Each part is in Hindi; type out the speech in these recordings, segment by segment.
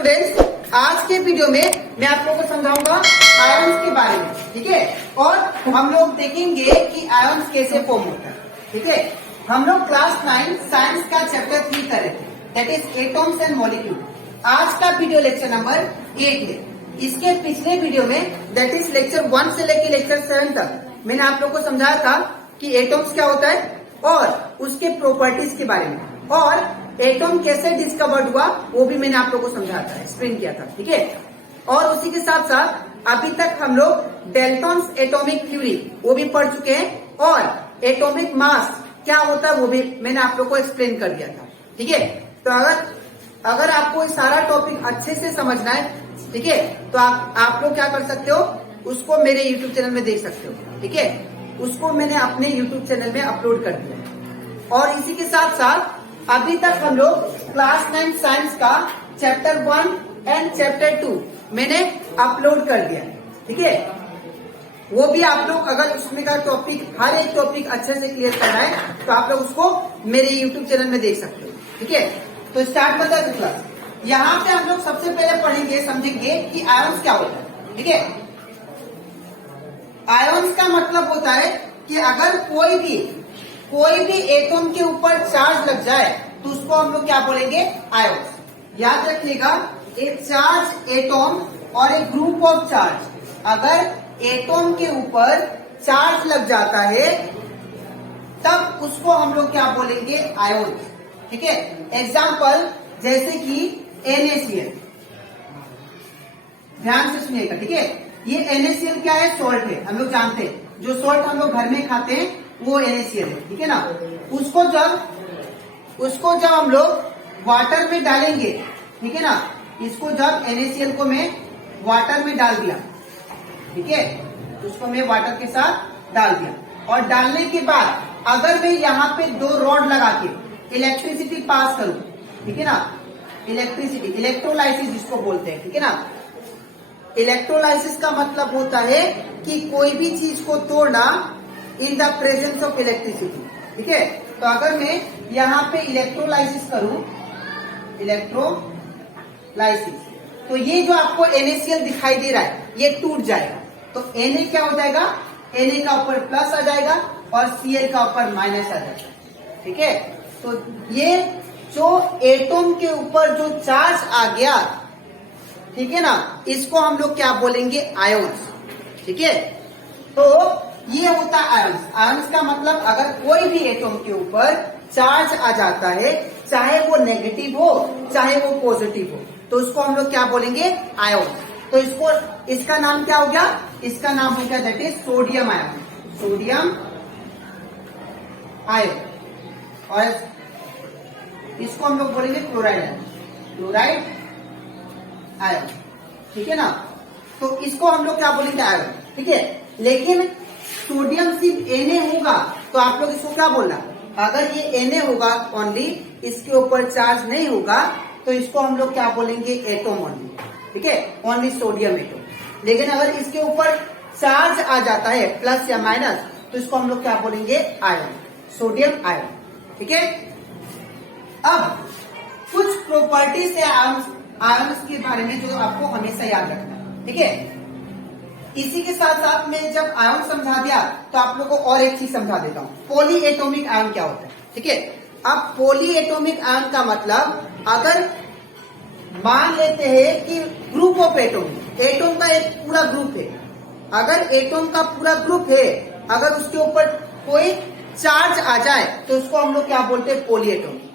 स्टूडेंट्स, आज के वीडियो में मैं आप लोगों को समझाऊंगा आयंस के बारे में, ठीक है। और हम लोग देखेंगे कि आयंस कैसे फॉर्म होता है, ठीक है। हम लोग क्लास 9 साइंस का चैप्टर 3 कर रहे थे, that is atoms and molecule. आज का वीडियो लेक्चर नंबर 8 है। इसके पिछले वीडियो में दैट इज लेक्चर 1 से लेकर लेक्चर 7 तक मैंने आप लोग को समझाया था कि एटम्स क्या होता है और उसके प्रॉपर्टीज के बारे में, और एटम कैसे डिस्कवर्ड हुआ वो भी मैंने आप लोगों को समझाया था, एक्सप्लेन किया था, ठीक है। और उसी के साथ साथ अभी तक हम लोग डेल्टन्स एटॉमिक थ्योरी वो भी पढ़ चुके हैं, और एटॉमिक मास क्या होता है वो भी मैंने आप लोग को एक्सप्लेन कर दिया था, ठीक है। तो अगर आपको सारा टॉपिक अच्छे से समझना है, ठीक है, तो आप लोग क्या कर सकते हो, उसको मेरे यूट्यूब चैनल में देख सकते हो, ठीक है। उसको मैंने अपने यूट्यूब चैनल में अपलोड कर दिया। और इसी के साथ साथ अभी तक हम लोग क्लास 9 साइंस का चैप्टर 1 एंड चैप्टर 2 मैंने अपलोड कर दिया, ठीक है। वो भी आप लोग अगर उसमें का टॉपिक, हर एक टॉपिक अच्छे से क्लियर करना है तो आप लोग उसको मेरे यूट्यूब चैनल में देख सकते हो, ठीक है। तो स्टार्ट करते हैं क्लास। यहाँ पे हम लोग सबसे पहले पढ़ेंगे, समझेंगे कि आयंस क्या होता है, ठीक है। आयंस का मतलब होता है कि अगर कोई भी एटम के ऊपर चार्ज लग जाए तो उसको हम लोग क्या बोलेंगे, आयंस। याद रखिएगा, एक चार्ज एटम और एक ग्रुप ऑफ चार्ज, अगर एटम के ऊपर चार्ज लग जाता है तब उसको हम लोग क्या बोलेंगे, आयन, ठीक है। एग्जाम्पल जैसे कि NaCl, ध्यान से सुनिएगा, ठीक है। ये NaCl क्या है, सॉल्ट है, हम लोग जानते हैं। जो सॉल्ट हम लोग घर में खाते हैं वो NaCl है, ठीक है ना। उसको जब हम लोग वाटर में डालेंगे, ठीक है ना, इसको जब NaCl को मैं वाटर में डाल दिया, ठीक है, उसको मैं वाटर के साथ डाल दिया, और डालने के बाद अगर मैं यहाँ पे 2 रॉड लगा के इलेक्ट्रिसिटी पास करूं, ठीक है ना, इलेक्ट्रिसिटी, इलेक्ट्रोलाइसिस जिसको बोलते हैं, ठीक है ना। इलेक्ट्रोलाइसिस का मतलब होता है कि कोई भी चीज को तोड़ना in the presence of electricity, ठीक है। तो अगर मैं यहाँ पे इलेक्ट्रोलाइसिस करूं, इलेक्ट्रोलाइसिस, तो ये जो आपको NaCl दिखाई दे रहा है ये टूट जाएगा, तो Na क्या हो जाएगा, Na का ऊपर प्लस आ जाएगा और Cl का ऊपर माइनस आ जाएगा, ठीक है। तो ये जो एटम के ऊपर जो चार्ज आ गया, ठीक है ना, इसको हम लोग क्या बोलेंगे, आयंस, ठीक है। तो ये होता है आयंस। आयंस का मतलब अगर कोई भी एटम के ऊपर चार्ज आ जाता है, चाहे वो नेगेटिव हो चाहे वो पॉजिटिव हो, तो उसको हम लोग क्या बोलेंगे, आयन। तो इसका नाम क्या हो गया, इसका नाम हो गया that is sodium ion, sodium ion. और इसको हम लोग बोलेंगे क्लोराइड आयन, क्लोराइड आयन, ठीक है ना। तो इसको हम लोग क्या बोलेंगे, आयन, ठीक है। लेकिन सोडियम सिर्फ Na होगा तो आप लोग इसको क्या बोलना, अगर ये Na होगा ओनली, इसके ऊपर चार्ज नहीं होगा, तो इसको हम लोग क्या बोलेंगे, एटम ओनली, ठीक है, ओनली सोडियम एटम। लेकिन अगर इसके ऊपर चार्ज आ जाता है प्लस या माइनस, तो इसको हम लोग क्या बोलेंगे, आयन, सोडियम आयन, ठीक है। अब कुछ प्रॉपर्टीज है आयंस के बारे में जो आपको हमेशा याद रखना है, ठीक है। इसी के साथ साथ मैं जब आयन समझा दिया तो आप लोगों को और एक चीज समझा देता हूँ, पॉली एटॉमिक आयन क्या होता है, ठीक है। अब पॉली एटॉमिक आयन का मतलब, अगर मान लेते हैं कि ग्रुप ऑफ एटम का एक पूरा ग्रुप है, अगर एटम का पूरा ग्रुप है, अगर उसके ऊपर कोई चार्ज आ जाए तो उसको हम लोग क्या बोलते हैं, पॉली एटॉमिक।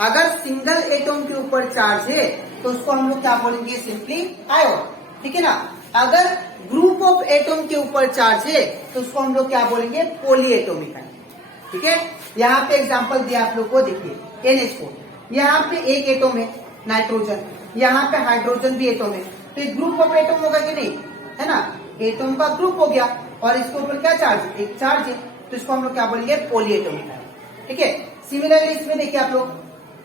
अगर सिंगल एटम के ऊपर चार्ज है तो उसको हम लोग क्या बोलेंगे, सिंपली आयन, ठीक है ना। अगर ग्रुप ऑफ एटम के ऊपर चार्ज है तो उसको हम लोग क्या बोलेंगे, पॉली एटॉमिक आयन, ठीक है। यहाँ पे एग्जांपल दिया आप लोग को, देखिए NH4, यहाँ पे एक एटम है नाइट्रोजन, यहाँ पे हाइड्रोजन भी एटम है, तो एक ग्रुप ऑफ एटम होगा कि नहीं, है ना, एटम का ग्रुप हो गया, और इसके ऊपर क्या चार्ज है, एक चार्ज है, तो इसको हम लोग क्या बोलेंगे, पॉली एटॉमिक आयन, ठीक है। सिमिलरली इसमें देखिए आप लोग,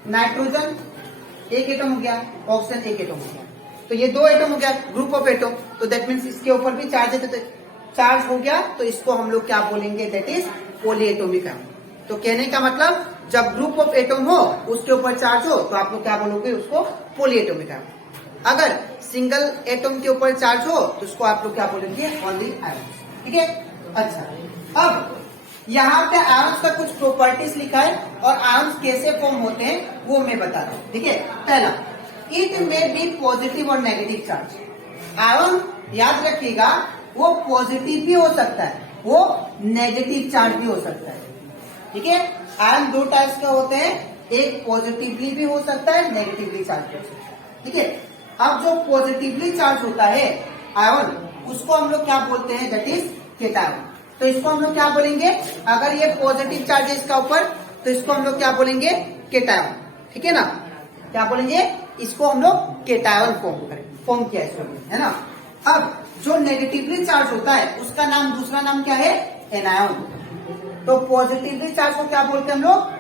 नाइट्रोजन एक एटम हो गया, ऑक्सीजन एक एटम हो गया, तो ये 2 एटम हो गया, ग्रुप ऑफ एटम, तो दैट मीन्स इसके ऊपर भी चार्ज है, तो चार्ज हो गया, तो इसको हम लोग क्या बोलेंगे, that is poly atomic ion. तो कहने का मतलब, जब ग्रुप ऑफ एटम हो उसके ऊपर चार्ज हो तो आप लोग क्या बोलोगे, उसको पॉली एटॉमिक आयन। अगर सिंगल एटम के ऊपर चार्ज हो तो उसको आप लोग क्या बोलेंगे, ओनली आयन। ठीक है, अच्छा अब यहाँ पे आयंस का कुछ प्रॉपर्टीज लिखा है और आयंस कैसे फॉर्म होते हैं वो मैं बता रहा हूँ। ठीक है, पहला, इट में बी पॉजिटिव और नेगेटिव चार्ज। आयन याद रखिएगा वो पॉजिटिव भी हो सकता है, वो नेगेटिव चार्ज भी हो सकता है। ठीक है, आयन दो टाइप्स के होते हैं, एक पॉजिटिवली भी हो सकता है, नेगेटिवली चार्ज भी हो सकता है। ठीक है, अब जो पॉजिटिवली चार्ज होता है आयन, उसको हम लोग क्या बोलते हैं, दैट इज केटायन। तो इसको हम लोग क्या बोलेंगे, अगर ये पॉजिटिव चार्ज है इसका ऊपर तो इसको हम लोग क्या बोलेंगे, केटायन। ठीक है ना, क्या बोलेंगे, इसको हम लोग केटायन फॉर्म किया इसको, है ना। अब जो नेगेटिवली चार्ज होता है उसका नाम, दूसरा नाम क्या है, एनायन। तो पॉजिटिवली चार्ज को क्या बोलते हैं हम लोग,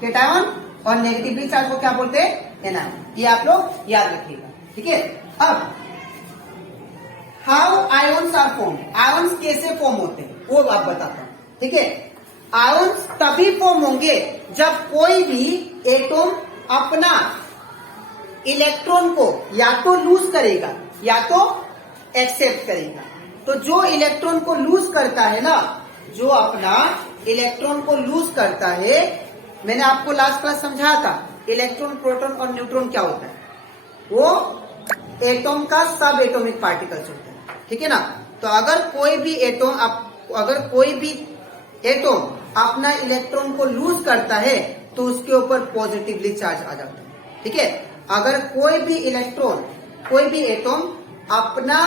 केटायन, और नेगेटिवली चार्ज को क्या बोलते हैं, एनायन। ये आप लोग याद रखिएगा। ठीक है, अब how ions are form, ions कैसे फॉर्म होते हैं वो आप बताता हूं। ठीक है, आयन्स तभी फॉर्म होंगे जब कोई भी एटम अपना इलेक्ट्रॉन को या तो लूज करेगा या तो एक्सेप्ट करेगा। तो जो इलेक्ट्रॉन को लूज करता है ना, जो अपना इलेक्ट्रॉन को लूज करता है, मैंने आपको लास्ट क्लास समझाया था इलेक्ट्रॉन, प्रोटॉन और न्यूट्रॉन क्या होता है, वो एटम का सब एटॉमिक पार्टिकल्स होता है। ठीक है ना, तो अगर कोई भी एटम अपना इलेक्ट्रॉन को लूज करता है तो उसके ऊपर पॉजिटिवली चार्ज आ जाता है। ठीक है, अगर कोई भी एटम अपना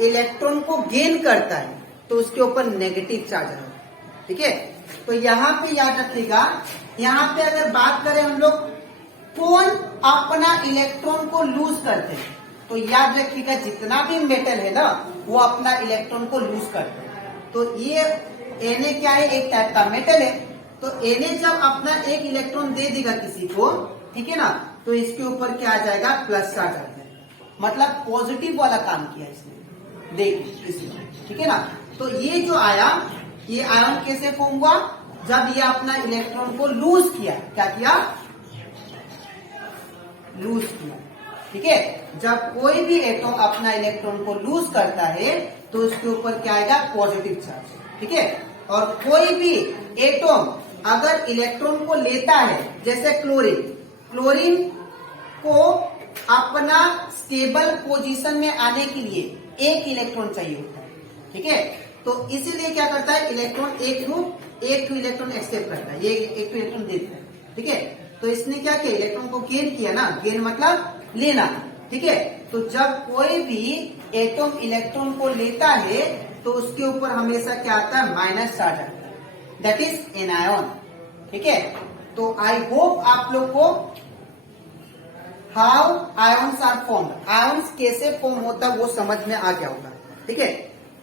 इलेक्ट्रॉन को गेन करता है तो उसके ऊपर नेगेटिव चार्ज आ जाता है। ठीक है, तो यहाँ पे याद रखिएगा, यहाँ पे अगर बात करें हम लोग कौन अपना इलेक्ट्रॉन को लूज करते हैं, तो याद रखिएगा जितना भी मेटल है ना वो अपना इलेक्ट्रॉन को लूज करते हैं। तो ये Na क्या है, एक टाइप का मेटल है। तो Na जब अपना एक इलेक्ट्रॉन दे देगा किसी को, ठीक है ना, तो इसके ऊपर क्या आ जाएगा, प्लस चार्ज आ जाएगा, मतलब पॉजिटिव वाला काम किया इसने, देखिए। ठीक है ना, तो ये जो आया, ये आयन कैसे फॉर्म हुआ, जब ये अपना इलेक्ट्रॉन को लूज किया, क्या किया, लूज किया। ठीक है, जब कोई भी एटम अपना इलेक्ट्रॉन को लूज करता है तो उसके ऊपर क्या आएगा, पॉजिटिव चार्ज। ठीक है, और कोई भी एटम अगर इलेक्ट्रॉन को लेता है, जैसे क्लोरीन को अपना स्टेबल पोजीशन में आने के लिए एक इलेक्ट्रॉन चाहिए होता है। ठीक है, तो इसीलिए क्या करता है, इलेक्ट्रॉन एक इलेक्ट्रॉन एक्सेप्ट करता है, ये एक इलेक्ट्रॉन देता है। ठीक है, तो इसने क्या किया, इलेक्ट्रॉन को गेन किया ना, गेन मतलब लेना। ठीक है, तो जब कोई भी एटम इलेक्ट्रॉन को लेता है तो उसके ऊपर हमेशा क्या आता है, माइनस चार्ज आता है, दैट इज एनायन। ठीक है, तो आई होप आप लोग को how ions are formed, ions कैसे फॉर्म होता है वो समझ में आ गया होगा। ठीक है,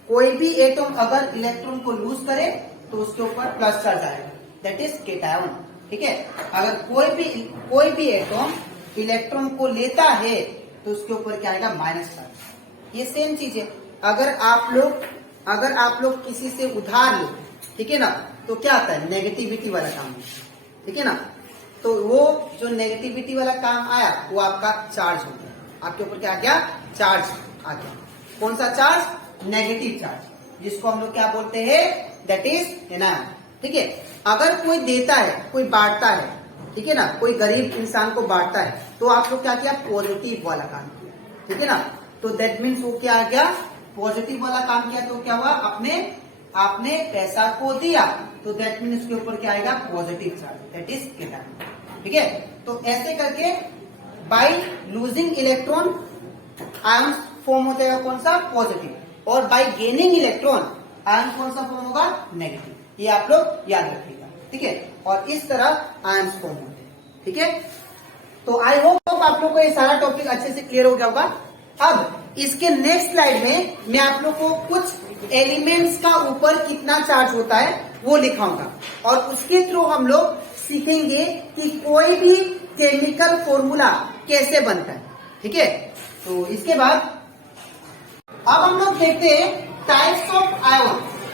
कोई भी एटम अगर इलेक्ट्रॉन को लूज करे तो उसके ऊपर प्लस चार्ज आएगा, दैट इज केटायन। ठीक है, अगर कोई भी एटम इलेक्ट्रॉन को लेता है तो उसके ऊपर क्या आएगा, माइनस चार्ज। ये सेम चीज है, अगर आप लोग किसी से उधार लो, ठीक है ना, तो क्या आता है, नेगेटिविटी वाला काम। ठीक है ना, तो वो जो नेगेटिविटी वाला काम आया वो आपका चार्ज हो गया, आपके ऊपर क्या आ गया, चार्ज आ गया। कौन सा चार्ज, नेगेटिव चार्ज, जिसको हम लोग क्या बोलते हैं, दैट इज एनायन। ठीक है, अगर कोई देता है, कोई बांटता है, ठीक है ना, कोई गरीब इंसान को बांटता है, तो आप लोग क्या किया, पॉजिटिव वाला काम किया। ठीक है ना, तो दैट मीन्स वो क्या आ गया, पॉजिटिव वाला काम किया तो क्या हुआ, आपने पैसा को दिया, तो दैट मीन्स उसके ऊपर क्या आएगा, positive charge, that is cation. ठीक है, तो ऐसे करके by losing electron ion form हो जाएगा कौन सा, पॉजिटिव, और बाय गेनिंग इलेक्ट्रॉन आयन कौन सा फॉर्म होगा, नेगेटिव। ये आप लोग याद रखिएगा। ठीक है, और इस तरह आयन फॉर्म होते हैं। ठीक है, तो आई होप आप लोग को ये सारा टॉपिक अच्छे से क्लियर हो गया होगा। अब इसके नेक्स्ट स्लाइड में मैं आप लोग को कुछ एलिमेंट्स का ऊपर कितना चार्ज होता है वो लिखाऊंगा, और उसके थ्रू हम लोग सीखेंगे कि कोई भी केमिकल फॉर्मूला कैसे बनता है। ठीक है, तो इसके बाद अब हम लोग देखते हैं types of ion,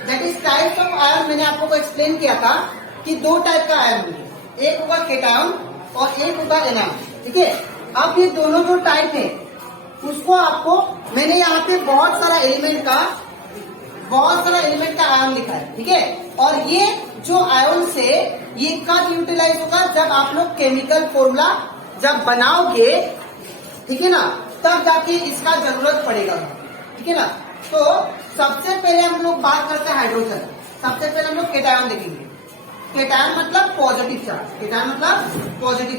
that is types of ion. मैंने आप लोग को एक्सप्लेन किया था कि दो टाइप का आयन होगा, एक होगा केटायन और एक होगा एनायन। ठीक है, अब ये दोनों जो टाइप है उसको आपको मैंने यहाँ पे बहुत सारा एलिमेंट का आयन लिखा है, ठीक है। और ये जो आयन से ये कब यूटिलाइज होगा, जब आप लोग केमिकल फॉर्मूला जब बनाओगे, ठीक है ना, तब जाके इसका जरूरत पड़ेगा, ठीक है ना। तो सबसे पहले हम लोग बात करते हैं हाइड्रोजन। सबसे पहले हम लोग केटायन देखेंगे। केटायन मतलब पॉजिटिव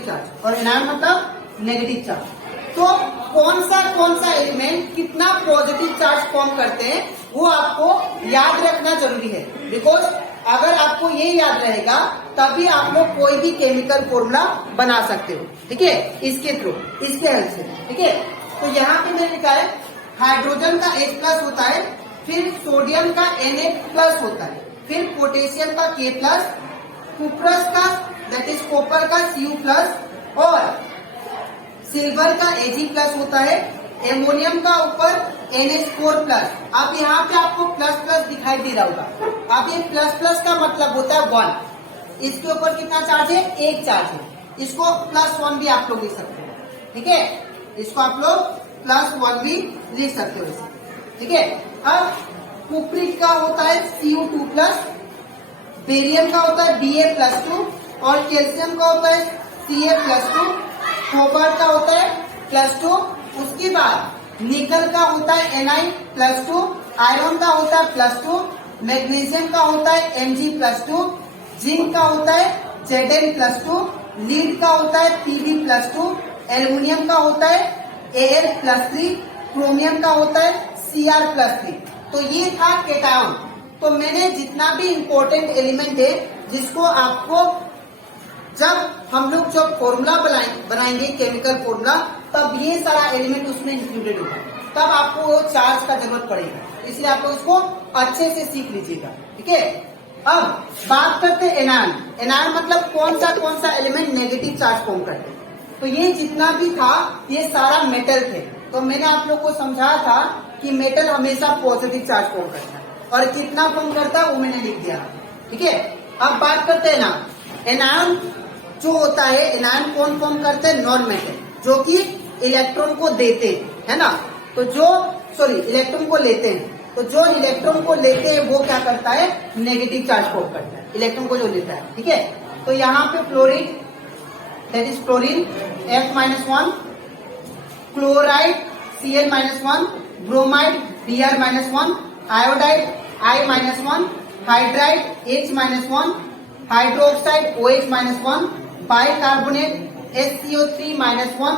चार्ज और एनायन मतलब नेगेटिव चार्ज। तो कौन सा एलिमेंट कितना पॉजिटिव चार्ज फॉर्म करते हैं वो आपको याद रखना जरूरी है। बिकॉज अगर आपको ये याद रहेगा तभी आप लोग कोई भी केमिकल फॉर्मूला बना सकते हो, ठीक है, इसके थ्रू, इसके हेल्प से, ठीक है। तो यहाँ पे मैंने लिखा है हाइड्रोजन का H+ होता है, फिर सोडियम का Na+ होता है, फिर पोटेशियम का K+, कुप्रस का दैट इज कॉपर का Cu+, और सिल्वर का Ag+ होता है, एमोनियम का ऊपर NH4+। अब यहाँ पे आपको प्लस दिखाई दे रहा होगा। अब ये प्लस का मतलब होता है 1। इसके ऊपर कितना चार्ज है, 1 चार्ज है। इसको +1 भी आप लोग लिख सकते हो, ठीक है, इसको आप लोग +1 भी लिख सकते हो इसे, ठीक है। अब कुप्रिक का होता है Cu2+, बेरियम का होता है Ba+2, और कैल्शियम का होता है Ca+2, कोबाल्ट का होता है +2। उसके बाद निकल का होता है Ni+2, आयरन का होता है +2, मैग्नीशियम का होता है Mg+2, जिंक का होता है Zn+2, लीड का होता है Pb+2, एल्युमिनियम का होता है Al+3, क्रोमियम का होता है Cr+3। तो ये था केटायन। तो मैंने जितना भी इम्पोर्टेंट एलिमेंट है जिसको आपको जब हम लोग जब फॉर्मूला बनाएंगे केमिकल फॉर्मूला, तब ये सारा एलिमेंट उसमें इंक्लूडेड होगा, तब आपको वो चार्ज का जरूरत पड़ेगा। इसलिए आप लोग उसको अच्छे से सीख लीजिएगा, ठीक है। अब बात करते हैं एनायन। एनायन मतलब कौन सा एलिमेंट नेगेटिव चार्ज फॉर्म करते हैं। तो ये जितना भी था ये सारा मेटल थे। तो मैंने आप लोग को समझाया था कि मेटल हमेशा पॉजिटिव चार्ज फॉर्म करता है, और कितना फॉर्म करता है वो मैंने लिख दिया, ठीक है। अब बात करते हैं ना, एनायन जो होता है, एनायन कौन फॉर्म करते हैं, नॉन मेटल, जो कि इलेक्ट्रॉन को देते हैं, है ना। तो इलेक्ट्रॉन को लेते हैं। तो जो इलेक्ट्रॉन को लेते हैं वो क्या करता है, नेगेटिव चार्ज फॉर्म करता है, इलेक्ट्रॉन को जो लेता है, ठीक है। तो यहाँ पे fluorine that is fluorine F-1, chloride Cl-1, bromide Br-1, iodide I-1, hydride H-1, hydroxide OH-1, bicarbonate SCO3-1,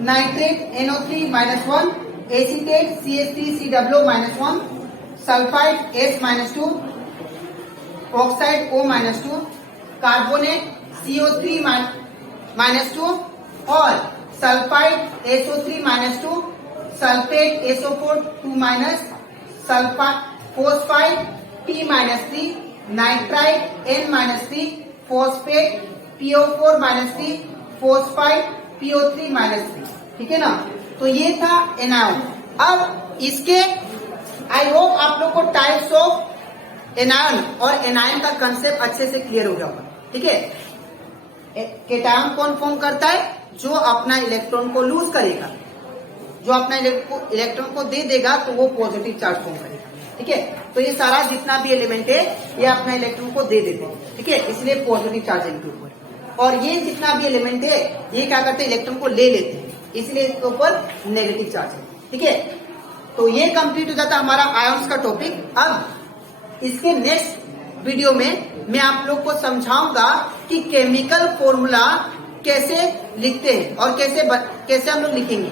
nitrate NO3-1, acetate CH3COO-1, sulphide S-2, oxide O-2, carbonate CO3-2, और sulphide SO3-2, sulphate SO4-2-, फोस्फाइड P-3, nitride N-3, phosphate PO4-3, फोस्फाइड PO3-3, ठीक है ना। तो ये था एनायन। अब इसके आई होप आप लोग को टाइप्स ऑफ एनायन और एनायन का कंसेप्ट अच्छे से क्लियर हो गया होगा, ठीक है। केटायन कौन फॉर्म करता है, जो अपना इलेक्ट्रॉन को लूज करेगा, जो अपना इलेक्ट्रॉन को दे देगा तो वो पॉजिटिव चार्ज फॉर्म करेगा, ठीक है। तो ये सारा जितना भी एलिमेंट है ये अपना इलेक्ट्रॉन को दे देते हैं, ठीक है, इसलिए पॉजिटिव चार्ज है इनके ऊपर। और ये जितना भी एलिमेंट है ये क्या करते हैं, इलेक्ट्रॉन को ले लेते हैं, इसलिए इसके ऊपर नेगेटिव चार्ज है, ठीक है। तो ये कंप्लीट हो जाता है हमारा आयंस का टॉपिक। अब इसके नेक्स्ट वीडियो में मैं आप लोग को समझाऊंगा कि केमिकल फॉर्मूला कैसे लिखते हैं और कैसे हम लोग लिखेंगे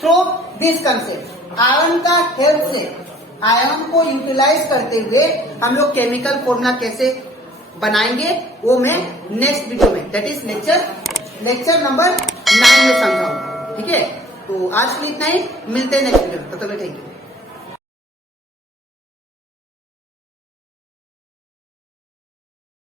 थ्रू दिस कंसेप्ट। आयन का हेल्प से, आयन को यूटिलाइज करते हुए हम लोग केमिकल फॉर्मूला कैसे बनाएंगे वो मैं नेक्स्ट वीडियो में, दैट इज लेक्चर नंबर 9 में समझाऊंगा, ठीक है। तो आज के लिए इतना ही, मिलते हैं नेक्स्ट वीडियो में, तब तक थैंक यू।